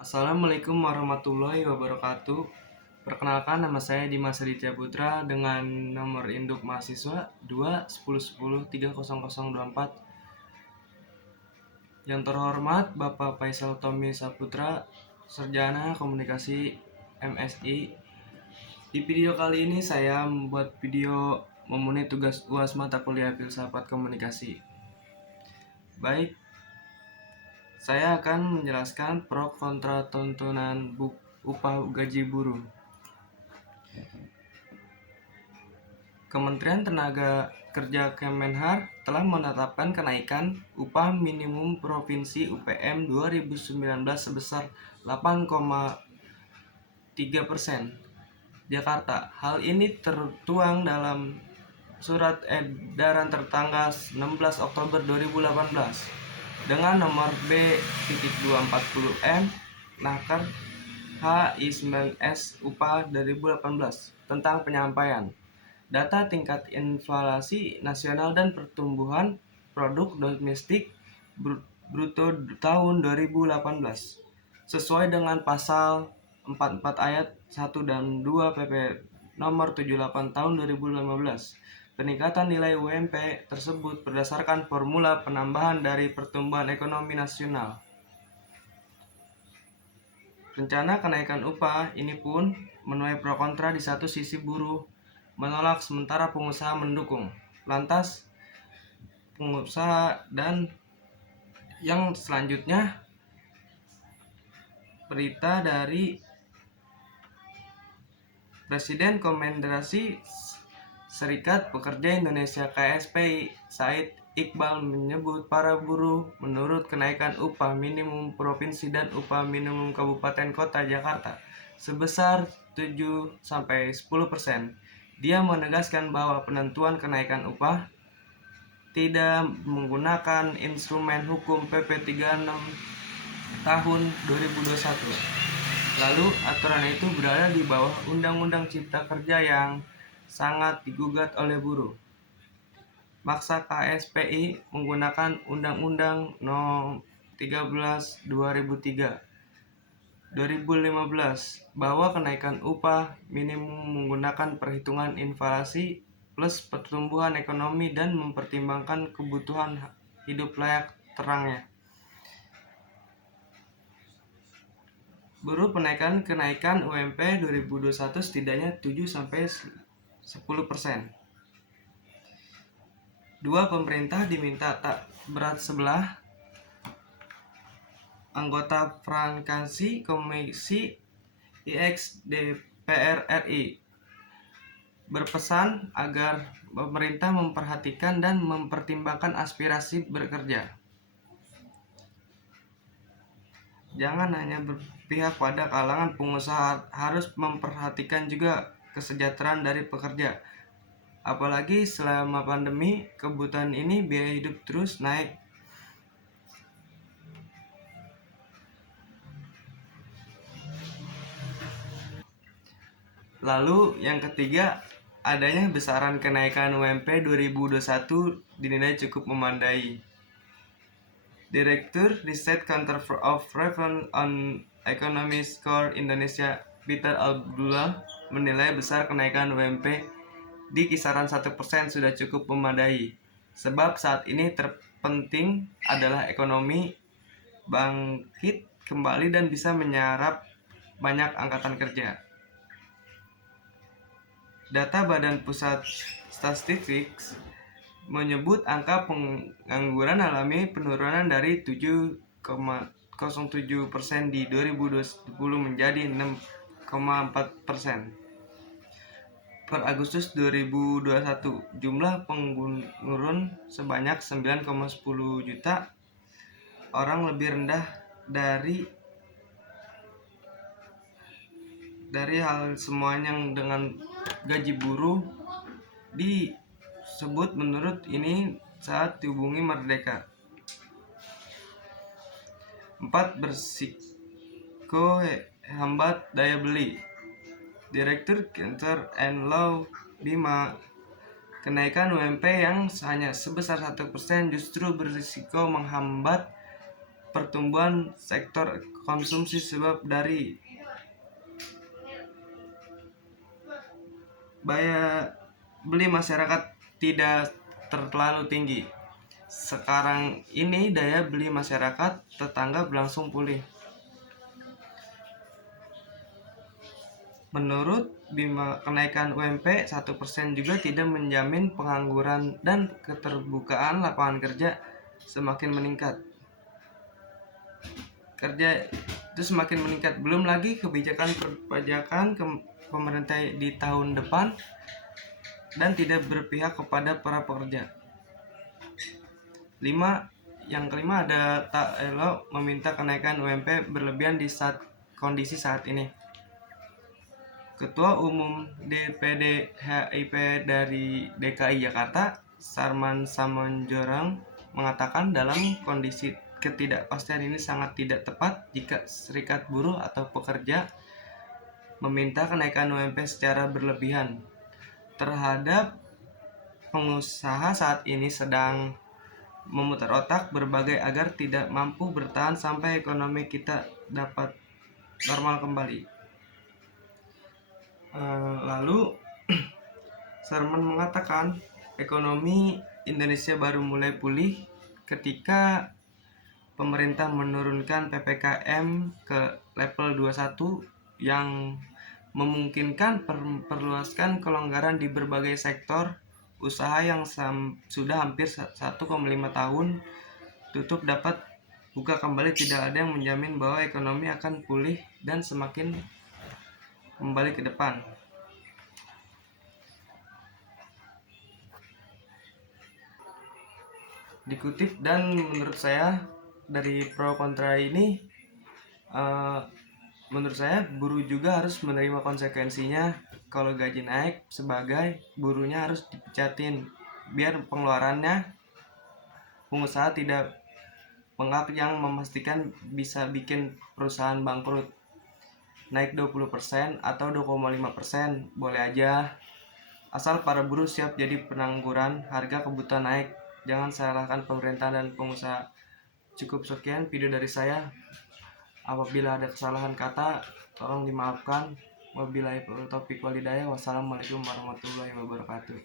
Assalamualaikum warahmatullahi wabarakatuh. Perkenalkan, nama saya Dimas Aditya Putra dengan nomor induk mahasiswa 2 10 10 30024. Yang terhormat Bapak Faisal Tommy Saputra, Sarjana Komunikasi MSI. Di video kali ini saya membuat video memenuhi tugas UAS mata kuliah Filsafat Komunikasi. Baik, saya akan menjelaskan pro kontra tuntunan upah gaji buruh. Kementerian Tenaga Kerja Kemenhar telah menetapkan kenaikan upah minimum provinsi UPM 2019 sebesar 8,3% Jakarta. Hal ini tertuang dalam surat edaran tertanggal 16 Oktober 2018 dengan nomor B.240M Naker HI9S Upah 2018 tentang penyampaian data tingkat inflasi nasional dan pertumbuhan produk domestik bruto tahun 2018 sesuai dengan pasal 44 ayat 1 dan 2 PP nomor 78 tahun 2015. Peningkatan nilai UMP tersebut berdasarkan formula penambahan dari pertumbuhan ekonomi nasional. Rencana kenaikan upah ini pun menuai pro kontra. Di satu sisi buruh menolak sementara pengusaha mendukung. Lantas pengusaha dan yang selanjutnya berita dari Presiden Konfederasi Serikat Pekerja Indonesia KSPI Said Iqbal menyebut para buruh menurut kenaikan upah minimum provinsi dan upah minimum kabupaten kota Jakarta sebesar 7-10%. Dia menegaskan bahwa penentuan kenaikan upah tidak menggunakan instrumen hukum PP 36 tahun 2021. Lalu aturan itu berada di bawah Undang-Undang Cipta Kerja yang sangat digugat oleh buruh. Maksa KSPI menggunakan Undang-Undang No. 13 2015 bahwa kenaikan upah minimum menggunakan perhitungan inflasi plus pertumbuhan ekonomi dan mempertimbangkan kebutuhan hidup layak terangnya. Buruh kenaikan UMP 2021 setidaknya 7-10%. 2. Pemerintah diminta tak berat sebelah. Anggota fraksi Komisi IX DPR RI berpesan agar pemerintah memperhatikan dan mempertimbangkan aspirasi bekerja. Jangan hanya berpihak pada kalangan pengusaha, harus memperhatikan juga kesejahteraan dari pekerja. Apalagi selama pandemi, kebutuhan ini biaya hidup terus naik. Lalu yang ketiga, adanya besaran kenaikan UMP 2021 dinilai cukup memadai. Direktur Riset Center of Reference on Economic Score Indonesia Peter Abdullah menilai besar kenaikan UMP di kisaran 1% sudah cukup memadai. Sebab saat ini terpenting adalah ekonomi bangkit kembali dan bisa menyerap banyak angkatan kerja. Data Badan Pusat Statistik menyebut angka pengangguran alami penurunan dari 7,07% di 2020 menjadi 6,4%. Per Agustus 2021, jumlah pengangguran sebanyak 9,10 juta orang, lebih rendah dari hal semuanya dengan gaji buruh disebut menurut ini saat dihubungi Merdeka. 4. Bersiko hambat daya beli. Direktur Cancer and Law Bima, kenaikan UMP yang hanya sebesar 1% justru berisiko menghambat pertumbuhan sektor konsumsi sebab dari daya beli masyarakat tidak terlalu tinggi. Sekarang ini daya beli masyarakat tetangga berlangsung pulih. Menurut Bima, kenaikan UMP 1% juga tidak menjamin pengangguran dan keterbukaan lapangan kerja semakin meningkat. Kerja itu semakin meningkat. Belum lagi kebijakan perpajakan pemerintah di tahun depan dan tidak berpihak kepada para pekerja. Yang kelima ada tak elok meminta kenaikan UMP berlebihan di kondisi saat ini. Ketua Umum DPD HIP dari DKI Jakarta, Sarman Samanjorang, mengatakan dalam kondisi ketidakpastian ini sangat tidak tepat jika serikat buruh atau pekerja meminta kenaikan UMP secara berlebihan terhadap pengusaha saat ini sedang memutar otak berbagai agar tidak mampu bertahan sampai ekonomi kita dapat normal kembali. Lalu Sarman mengatakan ekonomi Indonesia baru mulai pulih ketika pemerintah menurunkan PPKM ke level 21 yang memungkinkan perluaskan kelonggaran di berbagai sektor usaha yang sudah hampir 1,5 tahun tutup dapat buka kembali. Tidak ada yang menjamin bahwa ekonomi akan pulih dan semakin kembali ke depan. Dikutip dan menurut saya dari pro kontra ini, menurut saya buruh juga harus menerima konsekuensinya. Kalau gaji naik, sebagai buruhnya harus dipecatin biar pengeluarannya pengusaha tidak bengkak yang memastikan bisa bikin perusahaan bangkrut. Naik 20% atau 2,5% boleh aja, asal para buruh siap jadi pengangguran, harga kebutuhan naik. Jangan salahkan pemerintah dan pengusaha. Cukup sekian video dari saya. Apabila ada kesalahan kata, tolong dimaafkan. Wabillahi taufiq walhidayah. Wassalamualaikum warahmatullahi wabarakatuh.